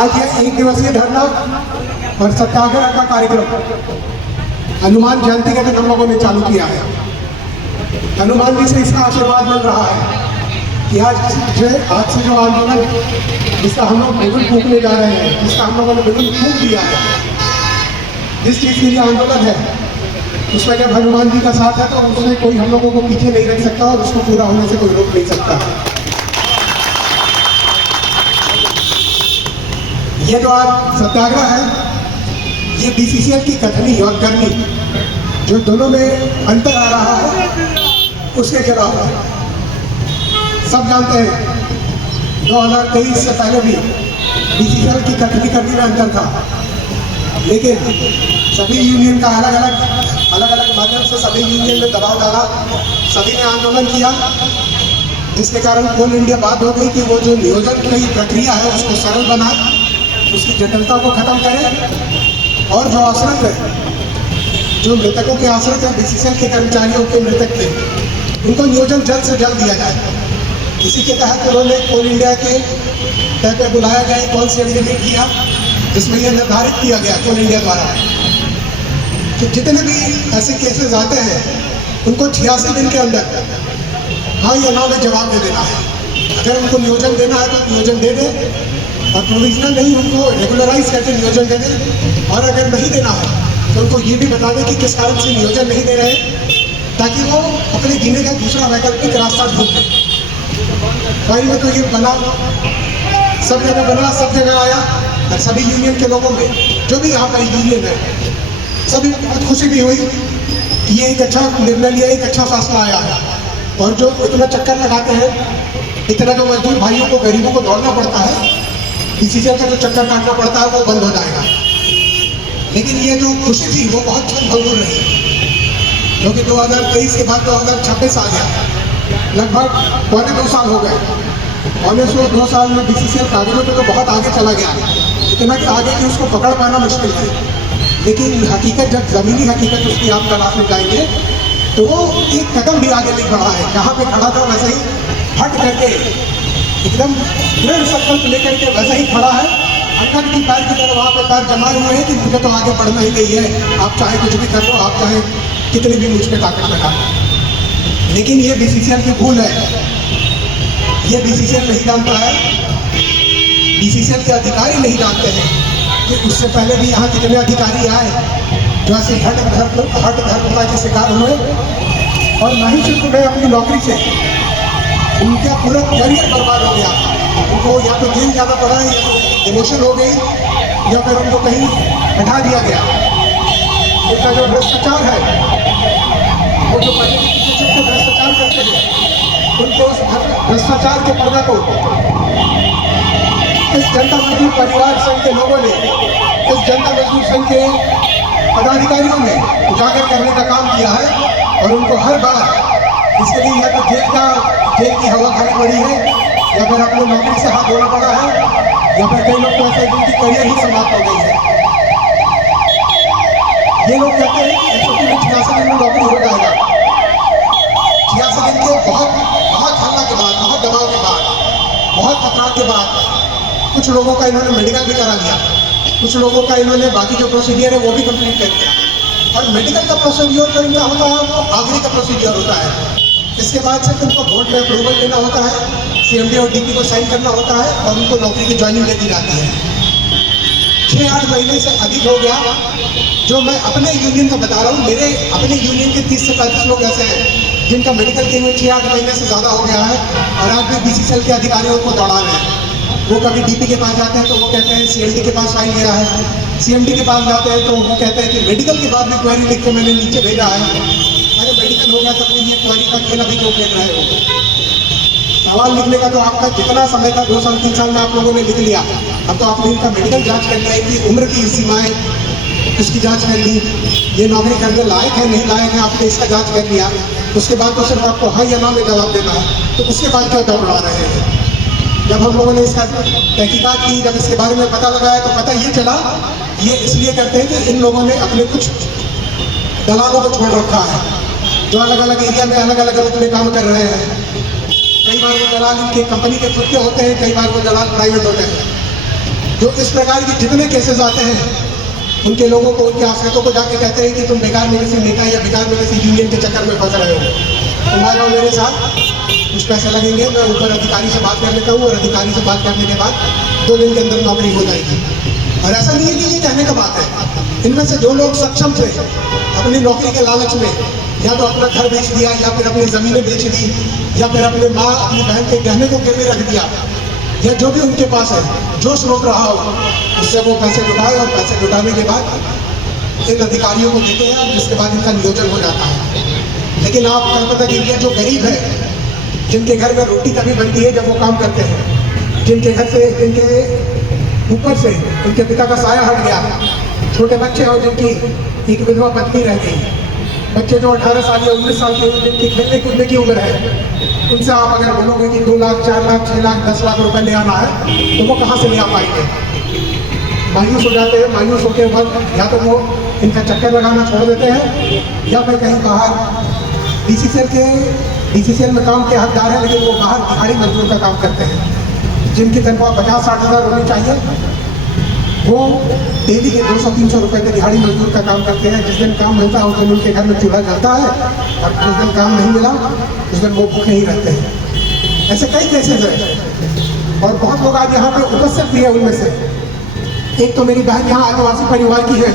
आज ये 1 दिवसीय धरना और सत्याग्रह का कार्यक्रम हनुमान जयंती के दिन हम लोगों ने चालू किया है। हनुमान जी से इसका आशीर्वाद मिल रहा है कि आज से जो आंदोलन जिसका हम लोग बिल्कुल फूकने जा रहे हैं, जिसका हम लोगों ने बिल्कुल फूक दिया है, जिस चीज़ के लिए आंदोलन है, उसमें जब हनुमान जी का साथ है तो उसमें कोई हम लोगों को पीछे नहीं रख सकता और उसको पूरा होने से कोई रोक नहीं सकता। ये जो आज सत्याग्रह है, ये बीसीसीएल की कथनी और करनी जो दोनों में अंतर आ रहा है उसके खिलाफ है। सब जानते हैं 2023 से पहले भी बीसीसीएल की कथनी करनी में अंतर था, लेकिन सभी यूनियन का अलग अलग माध्यम से सभी यूनियन में दबाव डाला, सभी ने आंदोलन किया, जिसके कारण कोल इंडिया बात हो गई कि वो जो नियोजन की प्रक्रिया है उसको सरल बनाए, उसकी जटिलता को खत्म करें और जो आश्रित है, जो मृतकों के आश्रित है, बीसीसीएल के कर्मचारियों के मृतक थे, उनको नियोजन जल्द से जल्द दिया जाए। इसी के तहत उन्होंने कोल इंडिया के तय पे बुलाया गया कौन से एग्रीमेंट किया, जिसमें यह निर्धारित किया गया कोल इंडिया द्वारा कि जितने भी ऐसे केसेस आते हैं उनको 86 दिन के अंदर हाँ या ना में जवाब दे देना है। अगर उनको नियोजन देना है तो नियोजन दे दें और प्रोविजनल नहीं उनको रेगुलराइज करके नियोजन दे दें, और अगर नहीं देना है तो उनको ये भी बता दें कि किस कारण से नियोजन नहीं दे रहे, ताकि वो अपने जीने का दूसरा वैकल्पिक रास्ता ढूंढ लें। फाइल में तो ये बना, सब जगह आया और सभी यूनियन के लोगों में, जो भी यहाँ पर यूनियन है, सभी बहुत खुशी भी हुई कि ये एक अच्छा निर्णय लिया, एक अच्छा फैसला आया है। और जो इतना चक्कर लगाते हैं, इतना जो मजदूर भाइयों को, गरीबों को दौड़ना पड़ता है, बीसीसीएल का जो चक्कर काटना पड़ता है, वो बंद हो जाएगा। लेकिन ये जो खुशी थी वो बहुत क्षणभंगुर रही, क्योंकि 2023 के बाद 2026 आ गया, लगभग 2.25 साल हो गए। 2 साल में बीसीसीएल कागजों पे तो बहुत आगे चला गया, इतना कि आगे कि उसको पकड़ पाना मुश्किल है। लेकिन हकीकत, जब ज़मीनी हकीकत उसकी आप तलाशने जाएंगे तो वो एक कदम भी आगे नहीं बढ़ा है। जहाँ पे खड़ा था वैसे ही हट करके एकदम दृढ़ संकल्प लेकर के वैसे ही खड़ा है, अंकल की पैर की तरह वहाँ पे पैर जमाए हुए हैं कि मुझे तो आगे बढ़ना ही नहीं है, आप चाहे कुछ भी कर लो, आप चाहे कितनी भी मुझ पर ताकत लगा। लेकिन ये बीसीसीएल की भूल है, ये बीसीसीएल नहीं जानता है, बीसीसीएल के अधिकारी नहीं जानते हैं कि उससे पहले भी यहाँ कितने अधिकारी आए जो ऐसे हट धर्मता के शिकार हुए, और न ही सिर्फ उन्हें अपनी नौकरी से उनका पूरा करियर बर्बाद हो गया। उनको या तो जेल जाना पड़ा, या तो डिमोशन हो गई, या फिर उनको कहीं हटा दिया गया। उनका जो भ्रष्टाचार है, वो जो भ्रष्टाचार करते थे, उनके उस भ्रष्टाचार के पर्दा को इस जनता मजदूर परिवार संघ के लोगों ने, इस जनता मजदूर संघ के पदाधिकारियों ने उजागर करने का काम किया है। और उनको हर बार इसके लिए या तो जेल की हवा खानी पड़ी है, या फिर अपनी नौकरी से हाथ धोना पड़ा है, या फिर कई लोग तो ऐसे जिनकी करियर ही समाप्त हो गई है। ये लोग कहते हैं कि 166 दिन में नौकरी हो जाएगा। 66 दिन के बहुत हल्ला के बाद, बहुत दबाव के बाद, बहुत खतरात के बाद कुछ लोगों का इन्होंने मेडिकल भी करा लिया, कुछ लोगों का इन्होंने बाकी जो प्रोसीजर है वो भी कंप्लीट कर दिया। और मेडिकल का प्रोसीजर जो इनका होता है वो आखिरी का प्रोसीजर होता है। इसके बाद सिर्फ उनको बोर्ड में अप्रूवल लेना होता है, सीएमडी और डीपी को साइन करना होता है, और उनको नौकरी की ज्वाइनिंग दे दी जाती है। 6-8 महीने से अधिक हो गया। जो मैं अपने यूनियन का बता रहा हूँ, मेरे अपने यूनियन के 30 से 35 लोग ऐसे हैं जिनका मेडिकल के में 6-8 महीने से ज़्यादा हो गया है, और आज भी बीसीसीएल के अधिकारियों को दौड़ा रहे हैं। वो कभी डीपी के पास जाते हैं तो वो कहते हैं सीएमडी के पास फाइल गया है, सीएमडी के पास जाते हैं तो वो कहते हैं कि मेडिकल के बाद भी क्वेरी लिख के मैंने नीचे भेजा है। अरे मेडिकल हो गया तो अपने लिए क्वेरी का खेल अभी क्यों खेल रहे हो? सवाल लिखने का तो आपका जितना समय था 2 साल 3 साल में आप लोगों ने लिख लिया। अब तो आपने इनका मेडिकल जाँच कर लिया, इनकी उम्र की सीमाएँ उसकी जाँच कर ली, ये नौकरी करने लायक है नहीं लायक है आपने इसका जाँच कर लिया। उसके बाद तो सिर्फ आपको हाँ या ना में जवाब देना है, तो उसके बाद क्या दौड़ रहे हैं? जब हम लोगों ने इसका तहकीकात की, जब इसके बारे में पता लगाया, तो पता ये चला ये इसलिए करते हैं कि इन लोगों ने अपने कुछ दलालों को छोड़ रखा है, जो अलग अलग एरिया में अलग अलग रूप में काम कर रहे हैं। कई बार वो दलाल इनके कंपनी के खुद के होते हैं, कई बार वो दलाल प्राइवेट होते हैं। जो इस प्रकार के जितने केसेस आते हैं, उनके लोगों को, उनके आश्रितों को जाके कहते हैं कि तुम बेकार में किसी नेता या बेकार में किसी यूनियन के चक्कर में फंस रहे हो, तुम आ जाओ मेरे साथ, कुछ पैसे लगेंगे, मैं ऊपर अधिकारी से बात कर लेता हूँ, और अधिकारी से बात करने के बाद 2 दिन के अंदर नौकरी हो जाएगी। और ऐसा नहीं है कि ये कहने का बात है, इनमें से जो लोग सक्षम थे अपनी नौकरी के लालच में या तो अपना घर बेच दिया, या फिर अपनी ज़मीनें बेच दी, या फिर अपने माँ अपनी बहन के गहने को गिरवी रख दिया, या जो भी उनके पास है, जो स्रोत रहा हो, उससे वो पैसे जुटाए, और पैसे जुटाने के बाद इन अधिकारियों को देते हैं, जिसके बाद इनका नियोजन हो जाता है। लेकिन आप कल्पना कीजिए, जो गरीब है, जिनके घर में रोटी तभी बनती है जब वो काम करते हैं, जिनके घर से, जिनके ऊपर से उनके पिता का साया हट गया, छोटे बच्चे और जिनकी एक विधवा पत्नी रह गई, बच्चे जो 18 साल या 19 साल के, जिनकी खेलने कूदने की उम्र है, उनसे आप अगर बोलोगे कि 2 लाख, 4 लाख, 6 लाख, 10 लाख रुपए ले आना है, तो वो कहाँ से ले आ पाएंगे? मायूस हो जाते हैं। मायूस होकर वक्त या तो वो इनका चक्कर लगाना छोड़ देते हैं, या फिर कहीं बाहर बीसीसीएल में काम के हकदार हैं, लेकिन वो बाहर दिहाड़ी मजदूर का काम करते हैं, जिनकी तनख्वाह 50-60 हज़ार होनी चाहिए, वो डेली के 200-300 रुपए के दिहाड़ी मजदूर का काम करते हैं। जिस दिन काम मिलता है उस दिन उनके घर में चूल्हा जलता है, और जिस दिन काम नहीं मिला उस दिन वो भूखे ही रहते हैं। ऐसे कई केसेस हैं, और बहुत लोग आज यहाँ पे उपस्थित भी है। उनमें से एक तो मेरी बहन यहाँ आदिवासी परिवार की है,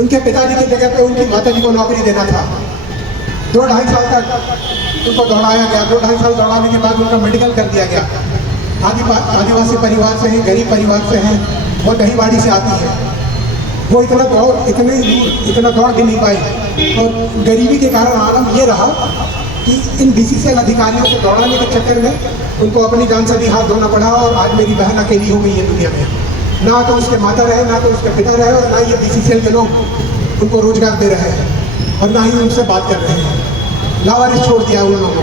उनके पिताजी की जगह पे उनकी माता जी को नौकरी देना था। 2-2.5 साल तक उनको दौड़ाया गया, 2-2.5 साल दौड़ाने के बाद उनका मेडिकल कर दिया गया। आदिवासी परिवार से हैं, गरीब परिवार से हैं, वो दहीवाड़ी से आती है, वो इतना दौड़ भी नहीं पाई, और गरीबी के कारण आलम ये रहा कि इन बीसीसीएल अधिकारियों को दौड़ाने के चक्कर में उनको अपनी जान से भी हाथ धोना पड़ा, और आज मेरी बहन अकेली हो गई है दुनिया में। ना तो उसके माता रहे, ना तो उसके पिता रहे, और ना ये बीसीसीएल के लोग उनको रोजगार दे रहे हैं, और ना ही उनसे बात कर रहे हैं। लावारिस छोड़ दिया उन लोगों को।